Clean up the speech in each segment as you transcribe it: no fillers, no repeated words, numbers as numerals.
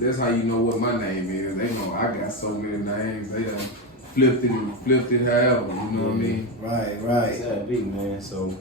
that's how you know what my name is. They know I got so many names. They done flipped it however, you know what I mean? Right. It's that big, man. So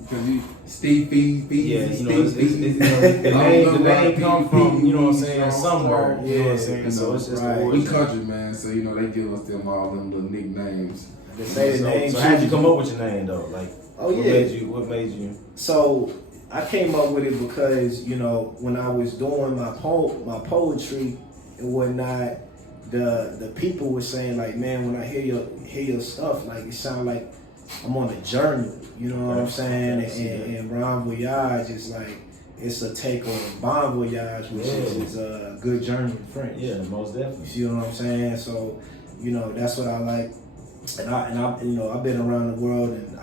because you Steve Feed, yeah, you know, the name come from, you know what I'm saying, somewhere. You know what I'm saying? So it's just the we country, man. So you know they give us them all them little nicknames. They say the name. So how'd you come up with your name though? Like, what made you? So I came up with it because, you know, when I was doing my poetry and whatnot, the people were saying like, man, when I hear your stuff, like it sounds like I'm on a journey. You know what I'm saying? And Bon Voyage is like, it's a take on Bon Voyage, which is a good journey in French. Yeah, most definitely. You see what I'm saying? So, you know, that's what I like. And I, you know, I've been around the world and you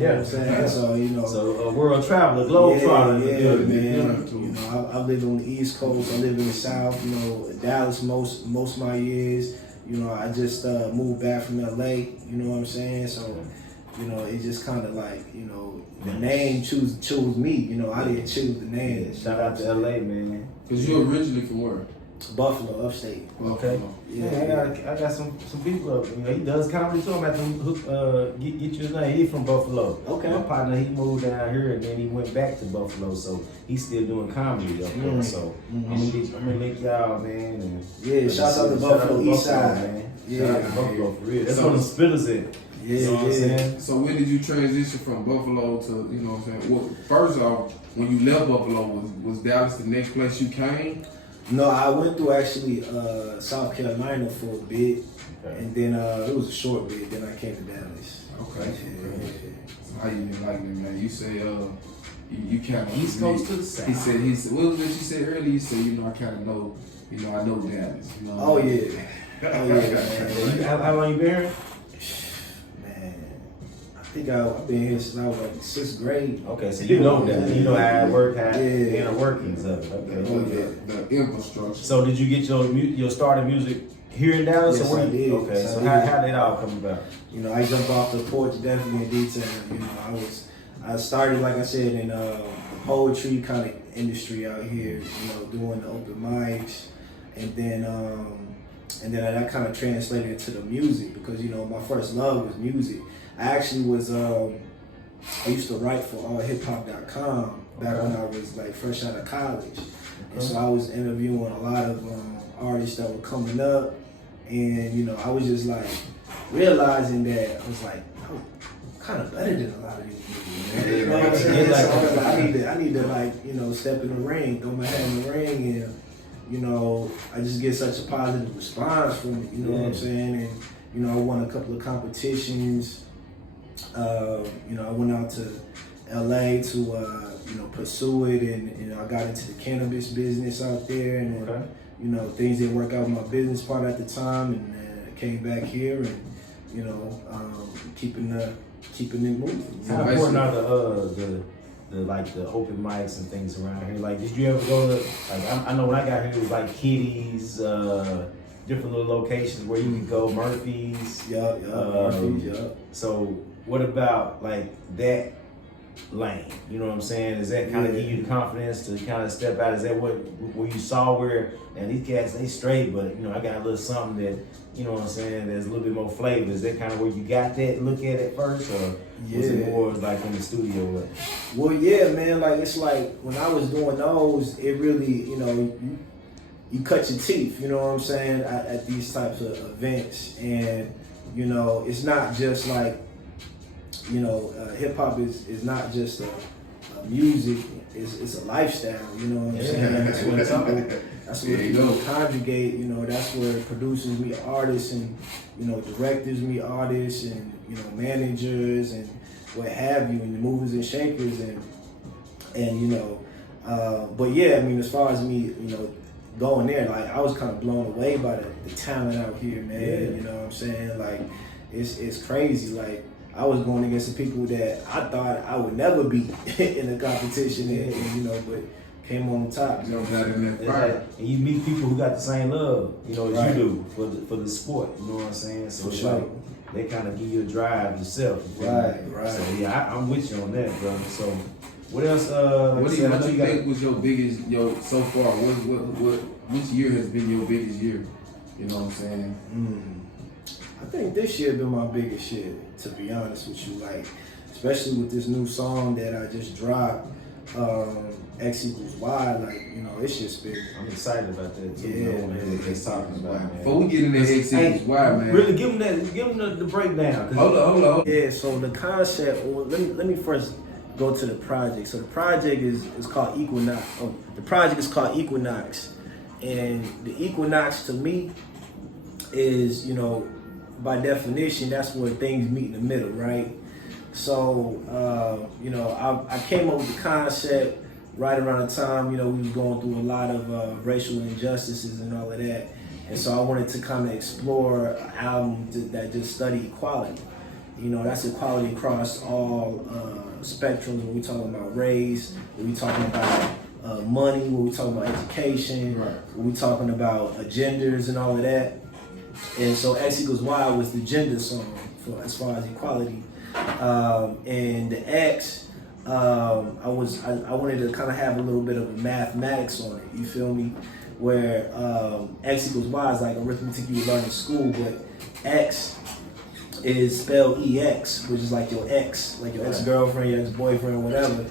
know what I'm saying? So, you know. So a world traveler, globe trotter. Yeah, man. You know, I live on the East Coast. I live in the South. You know, Dallas most of my years. You know, I just moved back from LA. You know what I'm saying? So, you know, it just kind of like, you know, the name chose me. You know, I didn't choose the name. Yeah, shout out to LA, man. Cause you're originally from where? Buffalo, upstate. Okay. Yeah, I got some people up. You know, he does comedy too. I'm at to get you his name. He's from Buffalo. Okay. My partner, he moved down here and then he went back to Buffalo, so he's still doing comedy up there. So I'm gonna link y'all, man. And shout out to Buffalo East Side, man. Yeah, shout out to Buffalo for real. That's where the spitters at. Yeah, you know what I'm saying? So when did you transition from Buffalo to, you know what I'm saying? Well, first off, when you left Buffalo, was Dallas the next place you came? No, I went through actually South Carolina for a bit, and then it was a short bit. Then I came to Dallas. Okay. Yeah. So how you been liking it, man? You say you kind of East Coast to the South. He said what was it you said earlier? You said, you know, I kind of know, you know, I know Dallas. You know oh yeah, man. How long you been here? I think I've been here since I was like 6th grade. Okay, so you know that. You know how it works, how the inner workings of it. Okay. The infrastructure. So did you get your start in music here in Dallas? Yes, or where I did. Okay, so how did it all come about? You know, I jumped off the porch definitely in detail. You know, I started, like I said, in the poetry kind of industry out here, you know, doing the open mics, and then that kind of translated into the music because, you know, my first love was music. I actually was, I used to write for hiphop.com back when I was like fresh out of college. And so I was interviewing a lot of artists that were coming up. And, you know, I was just like realizing that I was like, I'm kind of better than a lot of these people, man. You know what I'm saying? So I was like, I need to like, you know, step in the ring, throw my hat in the ring. And, you know, I just get such a positive response from it, you know what I'm saying? And, you know, I won a couple of competitions. You know, I went out to LA to, you know, pursue it, and you know, I got into the cannabis business out there, and you know, things didn't work out with my business part at the time, and I came back here, and you know, keeping it moving. How important are the open mics and things around here? Like, did you ever go to I know when I got here it was like Kitty's, different little locations where you can go, Murphy's. Murphy's. So what about like that lane? You know what I'm saying? Does that kind of give you the confidence to kind of step out? Is that where you saw where, and these cats, they straight, but you know, I got a little something that, you know what I'm saying, there's a little bit more flavor. Is that kind of where you got that look at it first, or was it more like in the studio? Well, yeah, man, like it's like when I was doing those, it really, you know, you cut your teeth, you know what I'm saying, at these types of events. And, you know, it's not just like, you know, hip hop is not just a music, it's a lifestyle, you know what I'm saying? That's where people conjugate, you know, that's where producers meet artists, and, you know, directors meet artists, and, you know, managers and what have you, and the movers and shakers, and you know, but yeah, I mean, as far as me, you know, going there, like I was kind of blown away by the talent out here, man. You know what I'm saying? Like it's crazy. Like I was going against the people that I thought I would never beat in a competition, and you know, but came on top. You know, got in that fight. And you meet people who got the same love, you know, as you do for the sport. You know what I'm saying? So it's like they kind of give you a drive yourself. Right. So yeah, I'm with you on that, bro. So what else? What do you think was your biggest, so far? which year has been your biggest year? You know what I'm saying? I think this year been my biggest year, to be honest with you. Like, especially with this new song that I just dropped, X equals Y. Like, you know, it's just been. I'm excited about that too. Yeah, I want to hear what they're talking about, man. Before we get into X equals Y, man. Really, give them the breakdown. Hold on. Yeah, so the concept, well, let me first go to the project. So the project is called Equinox. Oh, the project is called Equinox. And the equinox to me is, you know, by definition, that's where things meet in the middle, right? So, you know, I came up with the concept right around the time, you know, we was going through a lot of racial injustices and all of that. And so I wanted to kind of explore an album that just studied equality. You know, that's equality across all spectrums. When we talking about race, when we talking about money, when we talking about education, right, when we talking about genders and all of that. And so X equals Y was the gender song for as far as equality. And the X, I wanted to kind of have a little bit of mathematics on it. You feel me? Where X equals Y is like arithmetic you learn in school, but X is spelled EX, which is like your ex, like your ex-girlfriend, your ex-boyfriend, whatever.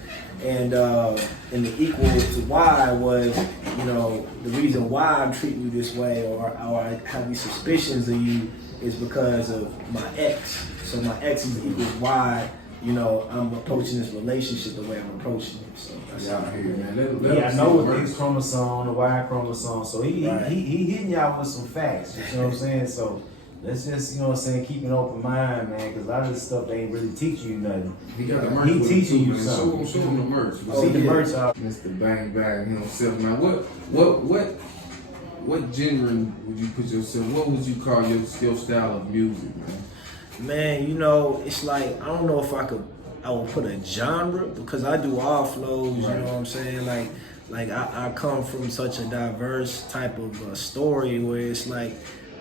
And the equal to Y was, you know, the reason why I'm treating you this way or I have these suspicions of you is because of my ex. So my ex is equal to Y. You know, I'm approaching this relationship the way I'm approaching it. So that's out here, man. Yeah, I know with the X chromosome, the Y chromosome. So he hitting y'all with some facts. You know what I'm saying? So let's just, you know what I'm saying, keep an open mind, man, because a lot of this stuff they ain't really teaching you nothing. He got the merch. He teaching you man. something. Show him the merch. See the merch out. Mr. Bang Bang himself, man. What genre would you put yourself? What would you call your style of music, man? Man, you know, it's like, I don't know if I would put a genre because I do all flows, you know what I'm saying? Like I come from such a diverse type of story where it's like,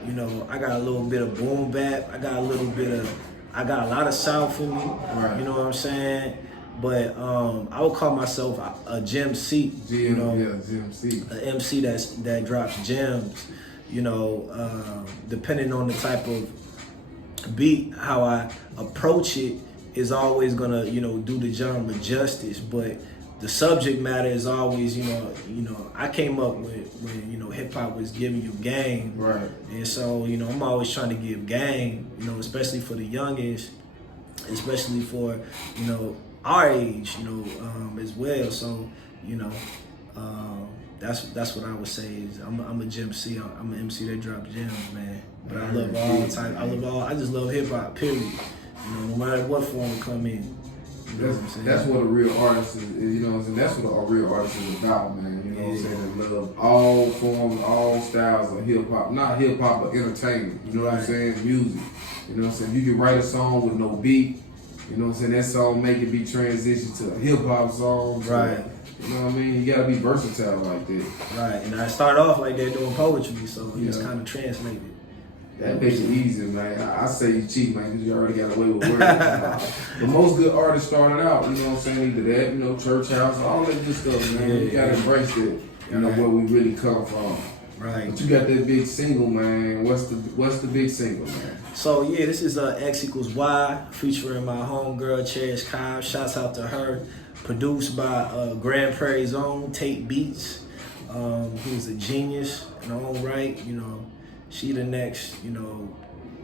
you know, I got a little bit of boom bap, I got a lot of South in me, you know what I'm saying? But I would call myself a gemz, you know, GMC. an MC that drops gems, you know, depending on the type of beat, how I approach it is always gonna, you know, do the genre justice, but the subject matter is always, you know, I came up with when, you know, hip hop was giving you game, right? And so, you know, I'm always trying to give game, you know, especially for the youngest, especially for, you know, our age, you know, as well. So, you know, that's what I would say is I'm a gemz. I'm an MC that drops gems, man. But I love all type. I just love hip hop. Period. You know, no matter what form it come in. You know That's what a real artist is. You know what I'm saying? That's what a real artist is about, man. You know what I'm saying? That love all forms, all styles of hip hop. Not hip hop, but entertainment. You know what I'm saying? Music. You know what I'm saying? You can write a song with no beat. You know what I'm saying? That song make it be transitioned to a hip hop song. Right. You know what I mean? You gotta be versatile like that. Right. And I started off like that doing poetry, so it's kind of translated. That makes it easy, man. I say you cheat, man, because you already got away with words. But most good artists started out, you know what I'm saying? Either that, you know, church house, all that good stuff, man. You gotta embrace it, you know, where we really come from. Right. But you got that big single, man. What's the big single, man? So yeah, this is X equals Y featuring my homegirl Cherish Cobb. Shouts out to her. Produced by Grand Prairie's own Tate Beats, who's a genius in her own right. You know, she the next, you know,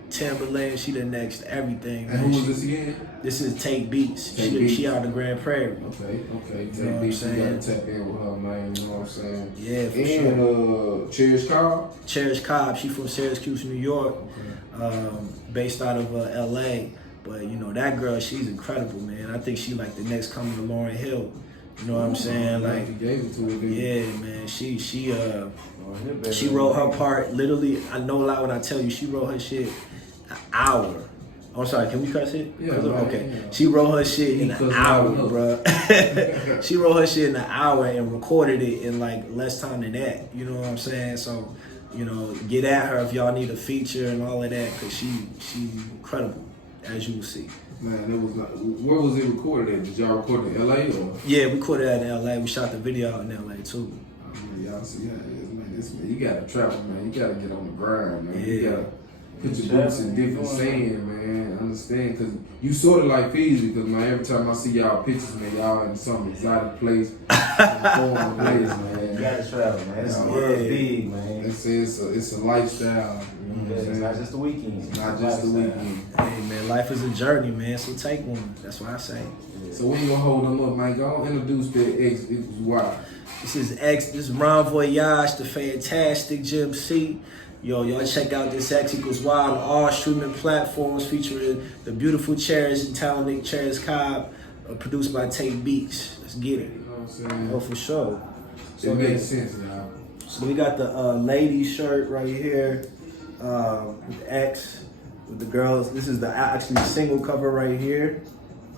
Timberland. She the next everything. And who was this again? This is Tate Beats. She out of Grand Prairie. Okay. You know Tate Beats, you gotta saying? tap in with her, man. You know what I'm saying? Yeah, for sure. Cherish Cobb? Cherish Cobb. She from Syracuse, New York. Okay. Based out of LA. But, you know, that girl, she's incredible, man. I think she like the next coming to Lauryn Hill. You know what I'm saying? Like, you gave it to her, then. yeah, man. She wrote her part literally. I know a lot when I tell you she wrote her shit an hour. I'm sorry, can we cuss it? Yeah, okay. Yeah. She wrote her shit in an hour, bro. She wrote her shit in an hour and recorded it in like less time than that. You know what I'm saying? So, you know, get at her if y'all need a feature and all of that, cause she's incredible, as you will see. Man, it was like, where was it recorded at? Did y'all record in LA or? Yeah, we recorded it in LA. We shot the video out in LA too. Y'all see, yeah, man, You gotta travel, man. You gotta get on the grind, man. You Yeah. gotta put your boots in different sand, man. Understand? Cause you sort of like Fiji, cause man, every time I see y'all pictures, man, y'all in some exotic place, foreign place, man. You gotta travel, man. It's Yeah. big, man. It's a lifestyle. You know what I'm It's saying? not just the weekend. It's not just the weekend. Hey man, life is a journey, man. So take one. That's what I say. So when you gonna hold them up, man? Go on, introduce the X equals Y. This is X. This is Ron Voyage, the fantastic GEMz. Yo, y'all check out this X equals Y on all streaming platforms, featuring the beautiful chairs and talented chairs Cobb, produced by Take Beats. Let's get it. You know what I'm saying? Oh, for sure. It makes sense, y'all. So we got the ladies shirt right here with the X with the girls. This is the actually single cover right here,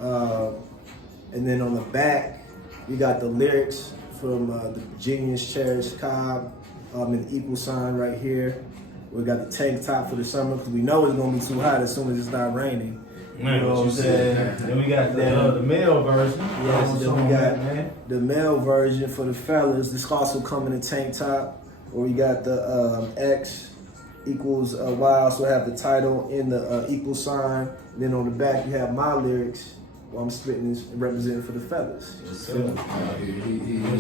and then on the back we got the lyrics from the Genius Chairs Cobb and equal sign right here. We got the tank top for the summer because we know it's gonna be too hot as soon as it starts raining. Man, what you said. Then we got the male version. Yes, then we got man. the male version for the fellas. This also come in a tank top. Or we got the X equals Y. Also have the title in the equal sign. And then on the back you have my lyrics while I'm spitting this representing for the fellas. Yes, sir. He